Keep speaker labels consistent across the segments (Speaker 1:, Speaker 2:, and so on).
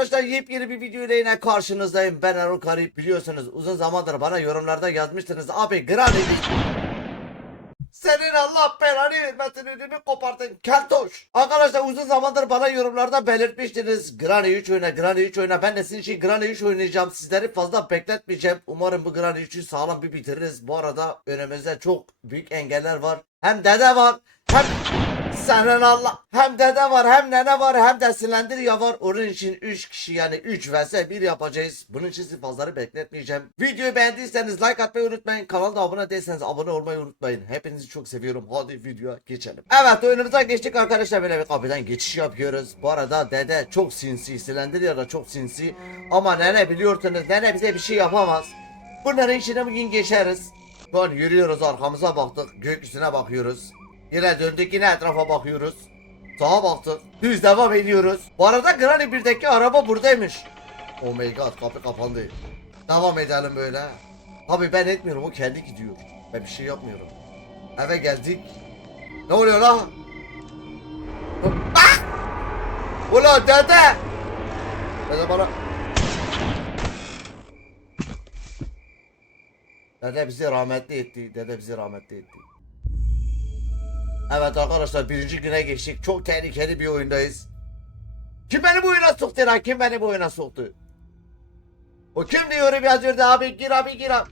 Speaker 1: arkadaşlar yepyeni bir video ile yine karşınızdayım. Ben Erol Karip biliyorsunuz uzun zamandır bana yorumlarda yazmıştınız. Abi Granny senin Allah belanı vermesin ödümü kopardın keltoş. Arkadaşlar uzun zamandır bana yorumlarda belirtmiştiniz. Granny 3 oyna Granny 3 oyna. Ben de sizin için Granny 3 oynayacağım. Sizleri fazla bekletmeyeceğim. Umarım bu Granny 3'ü sağlam bir bitiririz. Bu arada önümüzde çok büyük engeller var. Hem dede var hem senin Allah. Hem dede var hem nene var hem de silendiriya var. Onun için 3 kişi yani 3 vs 1 yapacağız. Bunun için sizi bekletmeyeceğim. Videoyu beğendiyseniz like atmayı unutmayın. Kanala da abone değilseniz abone olmayı unutmayın. Hepinizi çok seviyorum. Hadi videoya geçelim. Evet oyunumuza geçtik arkadaşlar. Böyle bir kapıdan geçiş yapıyoruz. Bu arada dede çok sinsi. Silendiriya da çok sinsi. Ama nene biliyorsunuz nene bize bir şey yapamaz. Bunların içine bugün geçeriz. Şu an yürüyoruz arkamıza baktık. Gökyüzüne bakıyoruz. Yine döndük yine etrafa bakıyoruz. Sağa baktık. Düz devam ediyoruz. Bu arada Granny 1'deki araba buradaymış. Oh my god kapı kapandı. Devam edelim böyle. Tabi ben etmiyorum o kendi gidiyor. Ben bir şey yapmıyorum. Eve geldik. Ne oluyor lan? Ah! Ulan dede! Dede bana... Dede bizi rahmetli etti. Dede bizi rahmetli etti. Evet arkadaşlar birinci güne geçtik. Çok tehlikeli bir oyundayız. Kim beni bu oyuna soktu lan? Kim beni bu oyuna soktu? O kim diyorum yazıyordu abi gir abi gir abi.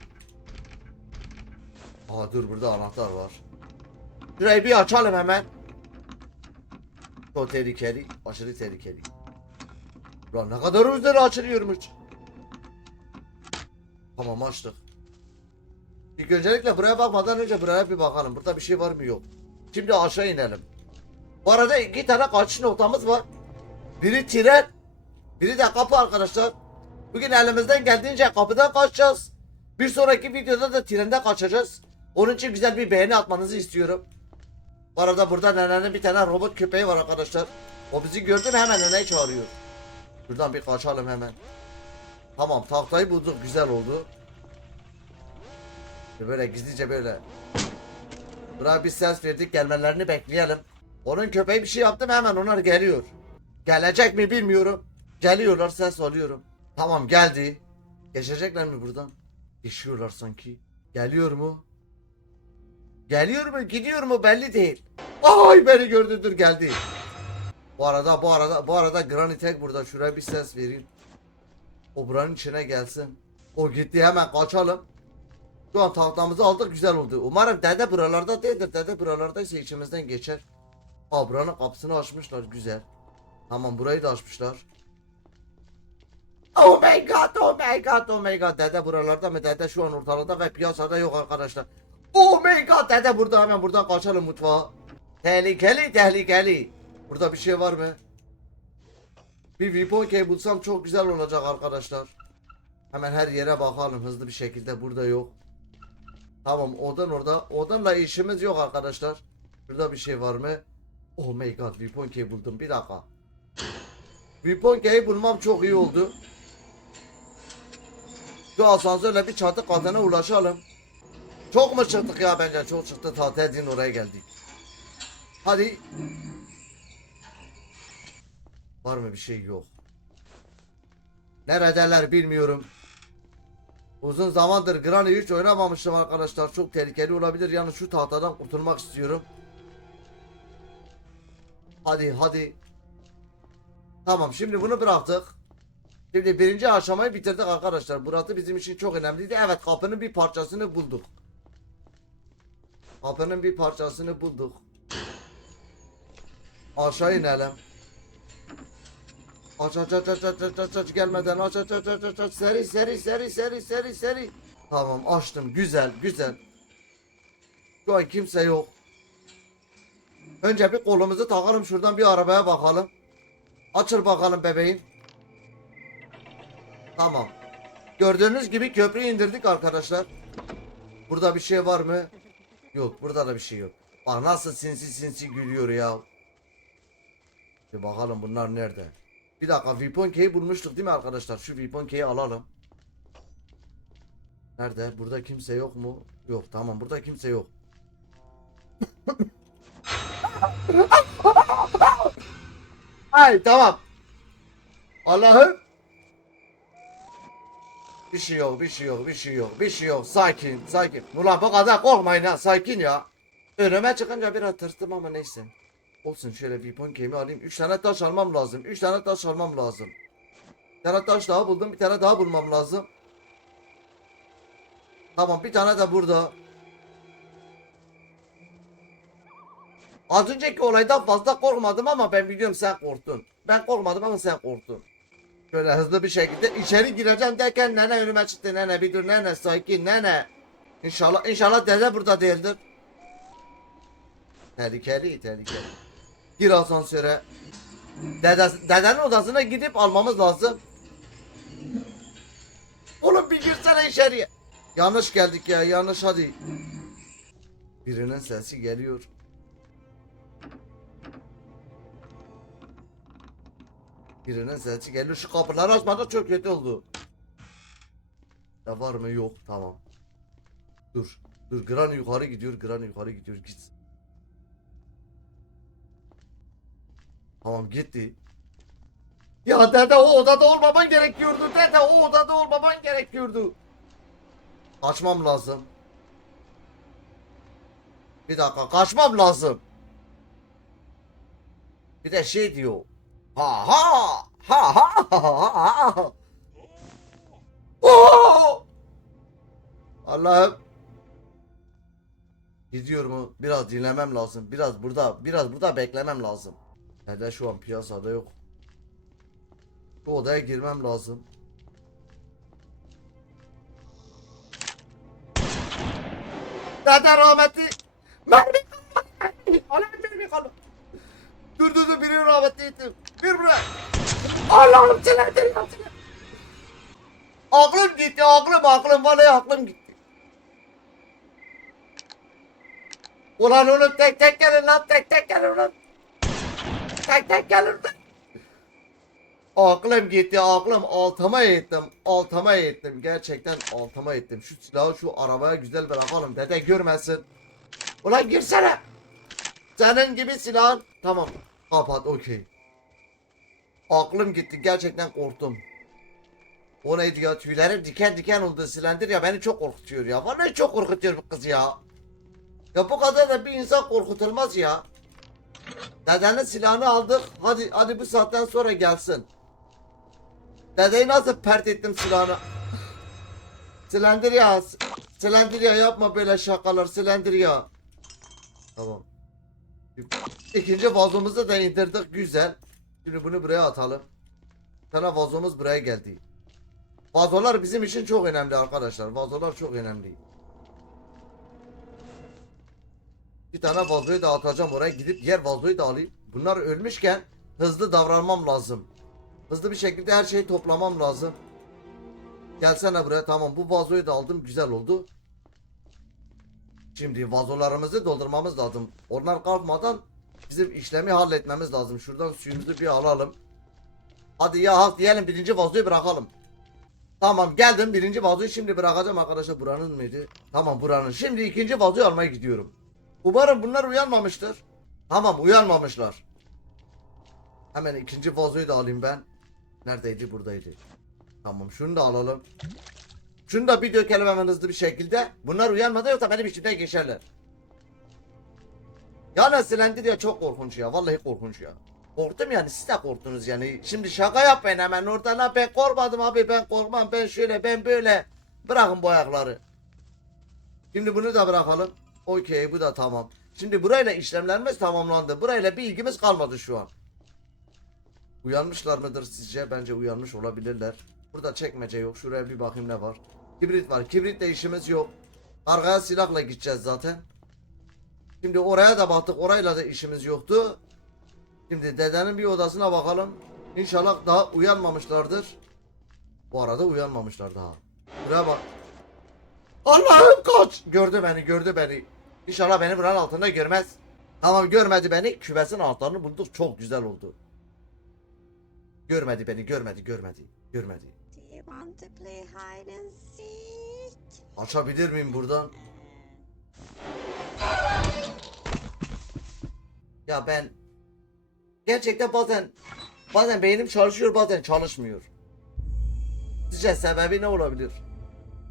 Speaker 1: Aa dur burada anahtar var. Şurayı bir açalım hemen. Çok tehlikeli. Aşırı tehlikeli. Lan ne kadar üzeri açılıyormuş. Tamam açtık. İlk öncelikle buraya bakmadan önce buraya bir bakalım. Burada bir şey var mı yok. Şimdi aşağı inelim. Bu arada iki tane kaçış noktamız var. Biri tren, biri de kapı arkadaşlar. Bugün elimizden geldiğince kapıdan kaçacağız. Bir sonraki videoda da trende kaçacağız. Onun için güzel bir beğeni atmanızı istiyorum. Bu arada burada nenenin bir tane robot köpeği var arkadaşlar. O bizi gördü mü hemen neneyi çağırıyor. Şuradan bir kaçalım hemen. Tamam tahtayı bulduk güzel oldu. Böyle gizlice böyle Buraya bir ses verdik gelmelerini bekleyelim. Onun köpeği bir şey yaptı mı hemen onlar geliyor. Gelecek mi bilmiyorum. Geliyorlar ses alıyorum. Tamam geldi. Geçecekler mi buradan? Geçiyorlar sanki. Geliyor mu? Geliyor mu gidiyor mu belli değil. Ay beni gördü dur geldi. Bu arada bu arada bu arada Granny tek burada şuraya bir ses vereyim. O buranın içine gelsin. O gitti hemen kaçalım. Şu an tahtamızı aldık güzel oldu. Umarım dede buralarda değildir. Dede buralardaysa içimizden geçer. Aa buranın kapısını açmışlar güzel. Tamam burayı da açmışlar. Oh my god oh my god oh my god dede buralarda mı dede şu an ortalıkta ve piyasada yok arkadaşlar. Oh my god dede burada hemen buradan kaçalım mutfağa. Tehlikeli tehlikeli. Burada bir şey var mı? Bir weapon key bulsam çok güzel olacak arkadaşlar. Hemen her yere bakalım hızlı bir şekilde burada yok. Tamam odan orada. Odanla işimiz yok arkadaşlar. Şurada bir şey var mı? Oh my god weapon key buldum bir dakika. Weapon key bulmam çok iyi oldu. Şu asansörle bir çatı katına ulaşalım. Çok mu çıktık ya bence çok çıktı tatil edin oraya geldik. Hadi. Var mı bir şey yok. Neredeler bilmiyorum. Uzun zamandır Granny 3 oynamamıştım arkadaşlar. Çok tehlikeli olabilir. Yani şu tahtadan kurtulmak istiyorum. Hadi hadi. Tamam şimdi bunu bıraktık. Şimdi birinci aşamayı bitirdik arkadaşlar. Burası bizim için çok önemliydi. Evet kapının bir parçasını bulduk. Kapının bir parçasını bulduk. Aşağı inelim. Aç aç aç aç aç aç aç aç gelmeden aç aç aç aç aç aç. Seri seri seri seri seri seri. Tamam açtım. Güzel güzel. Şu an kimse yok. Önce bir kolumuzu takalım şuradan bir arabaya bakalım. Açıl bakalım bebeğim. Tamam. Gördüğünüz gibi köprüyü indirdik arkadaşlar. Burada bir şey var mı? Yok burada da bir şey yok. Bak nasıl sinsi sinsi gülüyor ya. Bir bakalım bunlar nerede bir dakika weapon key'i bulmuştuk değil mi arkadaşlar? Şu weapon key'i alalım. Nerede? Burada kimse yok mu? Yok tamam burada kimse yok. Ay tamam. Allah'ım. Bir şey yok, bir şey yok, bir şey yok, bir şey yok. Sakin, sakin. Ulan bu kadar korkmayın ha, sakin ya. Önüme çıkınca biraz tırstım ama neyse. Olsun şöyle bir pon kemiği alayım. Üç tane taş almam lazım. Üç tane taş almam lazım. Bir tane taş daha buldum. Bir tane daha bulmam lazım. Tamam bir tane de burada. Az önceki olaydan fazla korkmadım ama ben biliyorum sen korktun. Ben korkmadım ama sen korktun. Şöyle hızlı bir şekilde içeri gireceğim derken nene önüme çıktı nene bir dur nene sakin nene. İnşallah inşallah dede burada değildir. Tehlikeli tehlikeli. Gir asansöre. Dede, dedenin odasına gidip almamız lazım. Oğlum bir girsene içeriye. Yanlış geldik ya yanlış hadi. Birinin sesi geliyor. Birinin sesi geliyor. Şu kapıları açmada çok kötü oldu. Ya var mı? Yok. Tamam. Dur. Dur. Gran yukarı gidiyor. Gran yukarı gidiyor. Git. Tamam gitti. Ya dede o odada olmaman gerekiyordu. Dede o odada olmaman gerekiyordu. Kaçmam lazım. Bir dakika kaçmam lazım. Bir de şey diyor. Ha ha ha ha ha ha. Oo! Allah'ım. Gidiyor mu? Biraz dinlemem lazım. Biraz burada, biraz burada beklemem lazım. Dede şu an piyasada yok. Bu odaya girmem lazım. Dede rahmetli. Mermi. Alem mermi kaldı. Dur dur dur biri rahmetli ettim. Bir buraya. Allah'ım çelendir ya. Aklım gitti aklım aklım vallahi aklım gitti. Ulan oğlum tek tek gelin lan tek tek gelin lan. Tek tek gelin lan. Aklım gitti aklım altıma ettim altıma ettim. Gerçekten altıma ettim. Şu silahı şu arabaya güzel bırakalım dede görmesin. Ulan girsene. Senin gibi silahın. Tamam kapat okey. Aklım gitti gerçekten korktum. O neydi ya tüylerim diken diken oldu silendir ya beni çok korkutuyor ya. Vallahi çok korkutuyor bu kız ya. Ya bu kadar da bir insan korkutulmaz ya Dedenin silahını aldık hadi hadi bu saatten sonra gelsin Dedeyi nasıl pert ettim silahını? Silendir ya. Silendir ya yapma böyle şakalar silendir ya. Tamam. İkinci vazomuzu da indirdik güzel. Şimdi bunu buraya atalım. Sana vazomuz buraya geldi. Vazolar bizim için çok önemli arkadaşlar. Vazolar çok önemli. Bir tane vazoyu da atacağım oraya gidip diğer vazoyu da alayım. Bunlar ölmüşken hızlı davranmam lazım. Hızlı bir şekilde her şeyi toplamam lazım. Gelsene buraya tamam bu vazoyu da aldım güzel oldu. Şimdi vazolarımızı doldurmamız lazım. Onlar kalkmadan bizim işlemi halletmemiz lazım. Şuradan suyumuzu bir alalım. Hadi ya hak diyelim birinci vazoyu bırakalım. Tamam geldim birinci vazoyu şimdi bırakacağım arkadaşlar buranın mıydı? Tamam buranın. Şimdi ikinci vazoyu almaya gidiyorum. Umarım bunlar uyanmamıştır. Tamam uyanmamışlar. Hemen ikinci vazoyu da alayım ben. Neredeydi? Buradaydı. Tamam şunu da alalım. Şunu da bir dökelim hemen hızlı bir şekilde. Bunlar uyanmadan yoksa benim içimden geçerler. Ya silendir ya çok korkunç ya. Vallahi korkunç ya. Korktum yani siz de korktunuz yani. Şimdi şaka yapmayın hemen oradan ben korkmadım abi ben korkmam ben şöyle ben böyle. Bırakın bu ayakları. Şimdi bunu da bırakalım. Okey bu da tamam. Şimdi burayla işlemlerimiz tamamlandı. Burayla bir ilgimiz kalmadı şu an. Uyanmışlar mıdır sizce? Bence uyanmış olabilirler. Burada çekmece yok. Şuraya bir bakayım ne var. Kibrit var. Kibritle işimiz yok. Arkaya silahla gideceğiz zaten. Şimdi oraya da baktık. Orayla da işimiz yoktu. Şimdi dedenin bir odasına bakalım. İnşallah daha uyanmamışlardır. Bu arada uyanmamışlar daha. Buraya bak. Allah'ım kaç. Gördü beni gördü beni. İnşallah beni buranın altında görmez. Tamam görmedi beni. Küvesin altlarını bulduk. Çok güzel oldu. Görmedi beni, görmedi, görmedi, görmedi.
Speaker 2: Do you want to play hide and seek?
Speaker 1: Açabilir miyim buradan? Ya ben gerçekten bazen Bazen beynim çalışıyor bazen çalışmıyor. Sizce sebebi ne olabilir?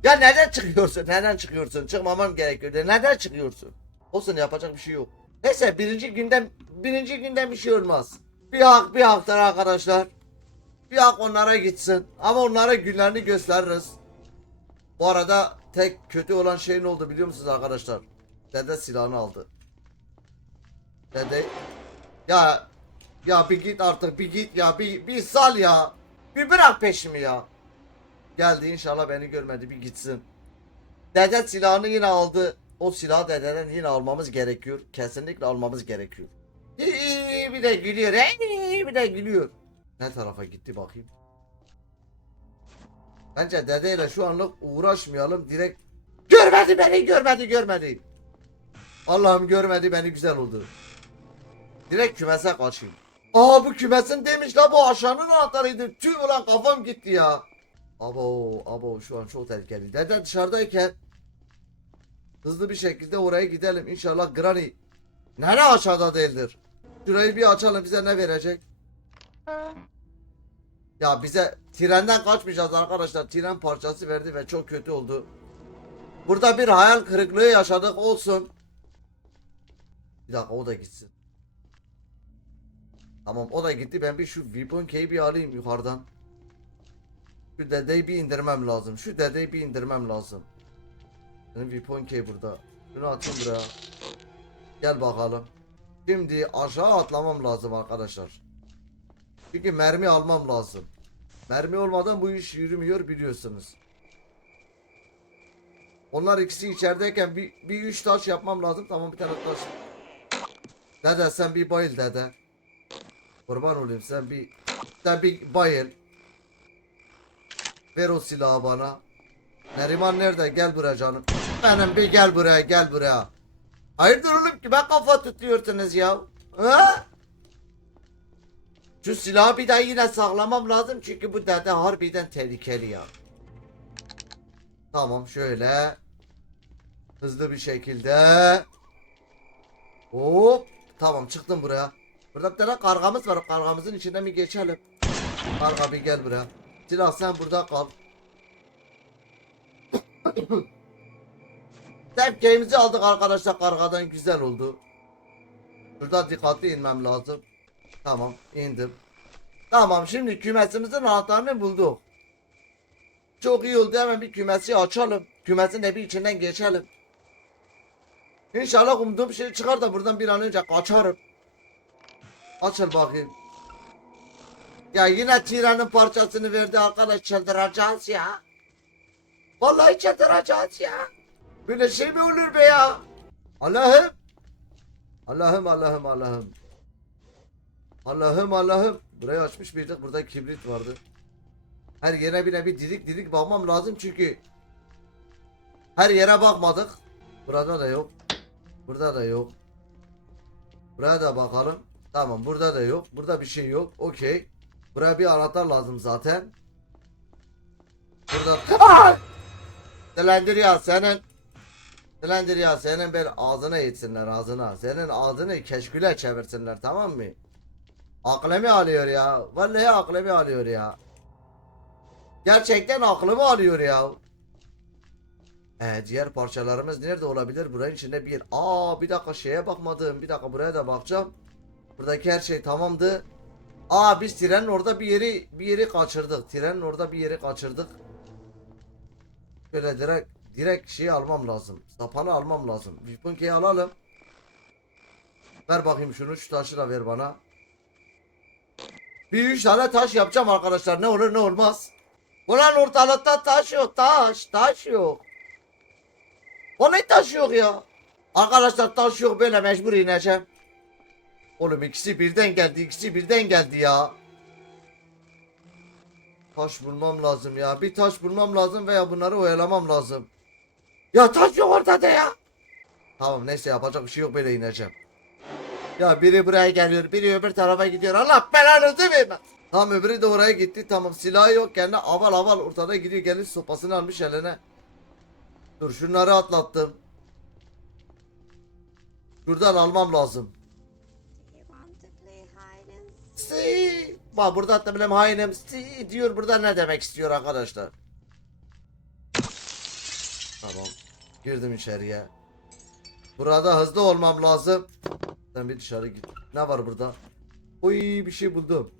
Speaker 1: Ya neden çıkıyorsun? Neden çıkıyorsun? Çıkmamam gerekiyor. de Neden çıkıyorsun? Olsun yapacak bir şey yok. Neyse birinci günden birinci günden bir şey olmaz. Bir hak bir haktır arkadaşlar. Bir hak onlara gitsin. Ama onlara günlerini gösteririz. Bu arada tek kötü olan şey ne oldu biliyor musunuz arkadaşlar? Dede silahını aldı. Dede ya ya bir git artık bir git ya bir, bir sal ya. Bir bırak peşimi ya. Geldi inşallah beni görmedi bir gitsin. Dede silahını yine aldı. O silahı dededen yine almamız gerekiyor. Kesinlikle almamız gerekiyor. Bir de gülüyor. Bir de gülüyor. Ne tarafa gitti bakayım. Bence dedeyle şu anlık uğraşmayalım. Direkt görmedi beni görmedi görmedi. Allah'ım görmedi beni güzel oldu. Direkt kümese kaçayım. Aa bu kümesin demiş la bu aşağının anahtarıydı. Tüh ulan kafam gitti ya. Abo abo şu an çok tehlikeli. Dede dışarıdayken hızlı bir şekilde oraya gidelim. İnşallah Granny nere aşağıda değildir. Şurayı bir açalım bize ne verecek? Ya bize trenden kaçmayacağız arkadaşlar. Tren parçası verdi ve çok kötü oldu. Burada bir hayal kırıklığı yaşadık olsun. Bir dakika o da gitsin. Tamam o da gitti. Ben bir şu Weapon Key'i bir alayım yukarıdan. Şu dedeyi bir indirmem lazım. Şu dedeyi bir indirmem lazım. Benim Weapon Key burada. Şunu atayım buraya. Gel bakalım. Şimdi aşağı atlamam lazım arkadaşlar. Çünkü mermi almam lazım. Mermi olmadan bu iş yürümüyor biliyorsunuz. Onlar ikisi içerideyken bir, bir üç taş yapmam lazım. Tamam bir tane taş. Dede sen bir bayıl dede. Kurban olayım sen bir sen bir bayıl. Ver o silahı bana. Neriman nerede? Gel buraya canım. Benim bir gel buraya gel buraya. Hayırdır oğlum ki ben kafa tutuyorsunuz ya. Ha? Şu silahı bir daha yine saklamam lazım çünkü bu dede harbiden tehlikeli ya. Tamam şöyle. Hızlı bir şekilde. Hop. Tamam çıktım buraya. Burada bir tane kargamız var. Kargamızın içinden bir geçelim. Karga bir gel buraya. Silah sen burada kal. Tepkimizi aldık arkadaşlar kargadan güzel oldu. Burada dikkatli inmem lazım. Tamam indim. Tamam şimdi kümesimizin anahtarını bulduk. Çok iyi oldu hemen bir kümesi açalım. Kümesin de içinden geçelim. İnşallah umduğum şey çıkar da buradan bir an önce kaçarım. Açıl bakayım. Ya yine trenin parçasını verdi arkadaş çıldıracağız ya. Vallahi çıldıracağız ya. Böyle şey mi olur be ya? Allah'ım. Allah'ım Allah'ım Allah'ım. Allah'ım Allah'ım. Burayı açmış mıydık? Burada kibrit vardı. Her yere bile bir didik didik bakmam lazım çünkü her yere bakmadık. Burada da yok. Burada da yok. Buraya da bakalım. Tamam burada da yok. Burada bir şey yok. Okey. Buraya bir anahtar lazım zaten. Burada... Aa! Silendir ya senin. Silendir ya senin ben ağzına yetsinler ağzına. Senin ağzını keşküle çevirsinler tamam mı? Aklımı alıyor ya. Vallahi aklımı alıyor ya. Gerçekten aklımı alıyor ya. Ee, diğer parçalarımız nerede olabilir? Buranın içinde bir... Aa bir dakika şeye bakmadım. Bir dakika buraya da bakacağım. Buradaki her şey tamamdı. Aa biz trenin orada bir yeri bir yeri kaçırdık. Trenin orada bir yeri kaçırdık. Şöyle direkt direkt şeyi almam lazım. Sapanı almam lazım. Vipunke'yi alalım. Ver bakayım şunu. Şu taşı da ver bana. Bir üç tane taş yapacağım arkadaşlar. Ne olur ne olmaz. Ulan ortalıkta taş yok. Taş. Taş yok. Vallahi taş yok ya. Arkadaşlar taş yok böyle mecbur ineceğim. Oğlum ikisi birden geldi. ikisi birden geldi ya. Taş bulmam lazım ya. Bir taş bulmam lazım veya bunları oyalamam lazım. Ya taş yok ortada ya. Tamam neyse yapacak bir şey yok böyle ineceğim. Ya biri buraya geliyor, biri öbür tarafa gidiyor. Allah belanızı vermez. Tamam öbürü de oraya gitti. Tamam silahı yok kendine aval aval ortada gidiyor. Gelin sopasını almış eline. Dur şunları atlattım. Şuradan almam lazım. Si. Bak burada da bileyim hainim si diyor burada ne demek istiyor arkadaşlar. Tamam. Girdim içeriye. Burada hızlı olmam lazım. Sen bir dışarı git. Ne var burada? Oy bir şey buldum.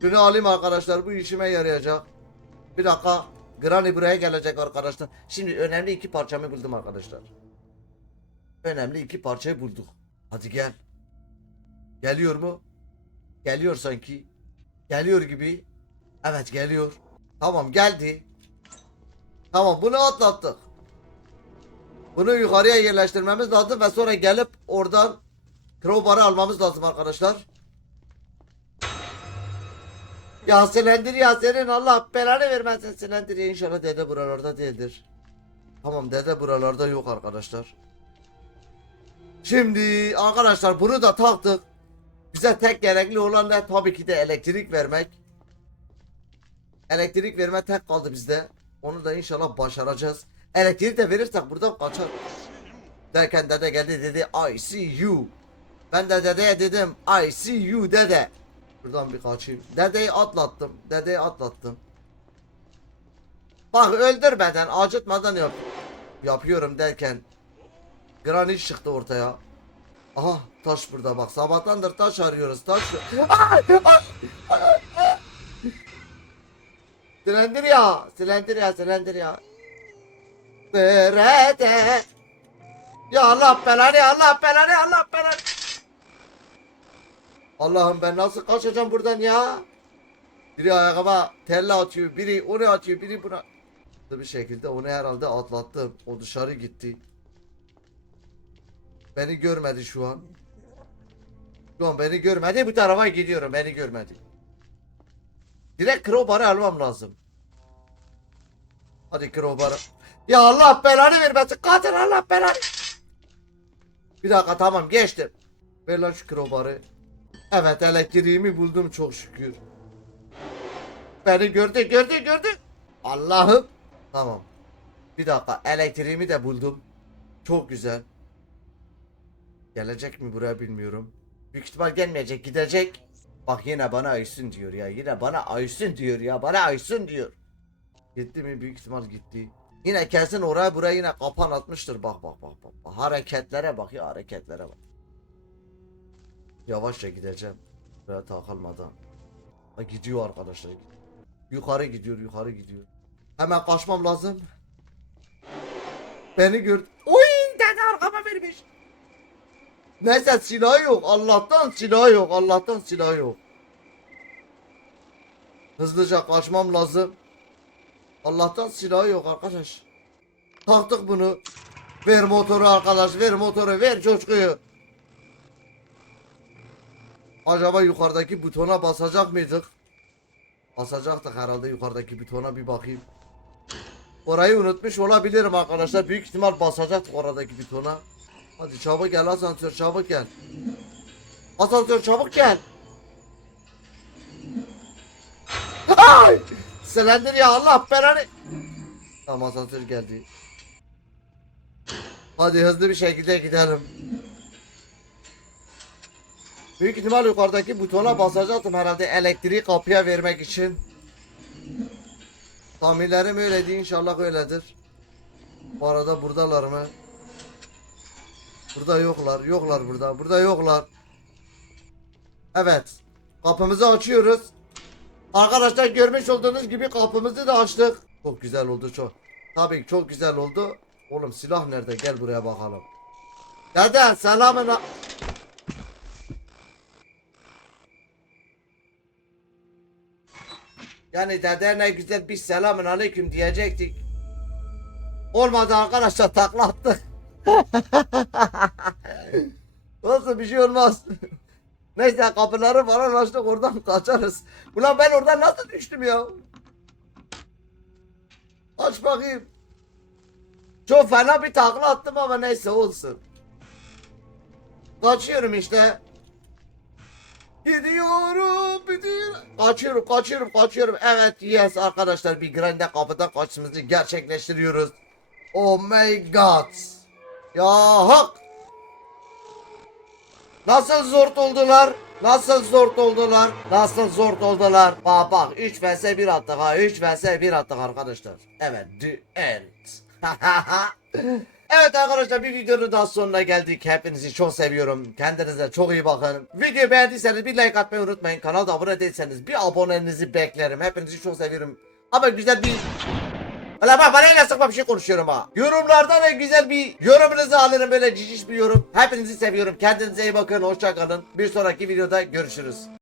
Speaker 1: Şunu alayım arkadaşlar bu işime yarayacak. Bir dakika. Granny buraya gelecek arkadaşlar. Şimdi önemli iki parçamı buldum arkadaşlar. Önemli iki parçayı bulduk. Hadi gel. Geliyor mu? Geliyor sanki. Geliyor gibi. Evet geliyor. Tamam geldi. Tamam bunu atlattık. Bunu yukarıya yerleştirmemiz lazım ve sonra gelip oradan crowbar'ı almamız lazım arkadaşlar. Ya silendir ya senin Allah belanı vermesin silendir ya inşallah dede buralarda değildir. Tamam dede buralarda yok arkadaşlar. Şimdi arkadaşlar bunu da taktık. Bize tek gerekli olan ne tabii ki de elektrik vermek. Elektrik verme tek kaldı bizde. Onu da inşallah başaracağız. Elektriği de verirsek buradan kaçar. Derken dede geldi dedi I see you. Ben de dedeye dedim I see you dede. Buradan bir kaçayım. Dedeyi atlattım. Dedeyi atlattım. Bak öldürmeden acıtmadan yap. Yapıyorum derken. Granit çıktı ortaya. Aha taş burada bak sabahtandır taş arıyoruz taş. Silendir ya silendir ya silendir ya. Nerede? Ya Allah belanı ya Allah belanı Allah belanı. Allah'ım ben nasıl kaçacağım buradan ya? Biri ayağıma telle atıyor, biri onu atıyor, biri buna. Bir şekilde onu herhalde atlattım. O dışarı gitti. Beni görmedi şu an. An beni görmedi. Bu tarafa gidiyorum. Beni görmedi. Direkt crowbar'ı almam lazım. Hadi crowbar'ı. Ya Allah belanı vermesin. Katil Allah belanı. Bir dakika tamam geçtim. Ver lan şu crowbar'ı. Evet elektriğimi buldum çok şükür. Beni gördü gördü gördü. Allah'ım. Tamam. Bir dakika elektriğimi de buldum. Çok güzel. Gelecek mi buraya bilmiyorum. Büyük ihtimal gelmeyecek gidecek. Bak yine bana Aysun diyor ya. Yine bana Aysun diyor ya. Bana Aysun diyor. Gitti mi? Büyük ihtimal gitti. Yine kesin oraya buraya yine kapan atmıştır. Bak bak bak bak. Hareketlere bak ya hareketlere bak. Yavaşça gideceğim. Buraya takılmadan. Ha, gidiyor arkadaşlar. Yukarı gidiyor yukarı gidiyor. Hemen kaçmam lazım. Beni gördü. Oy dede arkama vermiş. Neyse silah yok. Allah'tan silah yok. Allah'tan silah yok. Hızlıca kaçmam lazım. Allah'tan silah yok arkadaş. Taktık bunu. Ver motoru arkadaş. Ver motoru. Ver coşkuyu. Acaba yukarıdaki butona basacak mıydık? Basacaktık herhalde yukarıdaki butona bir bakayım. Orayı unutmuş olabilirim arkadaşlar. Büyük ihtimal basacaktık oradaki butona. Hadi çabuk gel asansör çabuk gel. Asansör çabuk gel. Ay! Silendir ya Allah belanı. Tamam asansör geldi. Hadi hızlı bir şekilde gidelim. Büyük ihtimal yukarıdaki butona basacaktım herhalde elektriği kapıya vermek için. Tahminlerim öyleydi inşallah öyledir. Bu arada buradalar mı? Burada yoklar. Yoklar burada. Burada yoklar. Evet. Kapımızı açıyoruz. Arkadaşlar görmüş olduğunuz gibi kapımızı da açtık. Çok güzel oldu çok. Tabii çok güzel oldu. Oğlum silah nerede? Gel buraya bakalım. Dede selamın. Yani dede ne güzel bir selamın aleyküm diyecektik. Olmadı arkadaşlar takla attık. Olsun bir şey olmaz. Neyse kapıları falan açtık oradan kaçarız. Ulan ben oradan nasıl düştüm ya? Aç bakayım. Çok fena bir takla attım ama neyse olsun. Kaçıyorum işte. Gidiyorum, gidiyorum. Kaçıyorum, kaçıyorum, kaçıyorum. Evet, yes arkadaşlar bir grande kapıdan kaçışımızı gerçekleştiriyoruz. Oh my god. Ya hak. Nasıl zor oldular? Nasıl zor oldular? Nasıl zor oldular? Bak bak 3 vs 1 attık ha 3 vs 1 attık arkadaşlar. Evet the end. Evet arkadaşlar bir videonun daha sonuna geldik. Hepinizi çok seviyorum. Kendinize çok iyi bakın. Videoyu beğendiyseniz bir like atmayı unutmayın. Kanala abone değilseniz bir abonenizi beklerim. Hepinizi çok seviyorum. Ama güzel bir Ulan bak bana el sıkma bir şey konuşuyorum ha. Yorumlardan en güzel bir yorumunuzu alırım böyle ciciş bir yorum. Hepinizi seviyorum. Kendinize iyi bakın. Hoşça kalın. Bir sonraki videoda görüşürüz.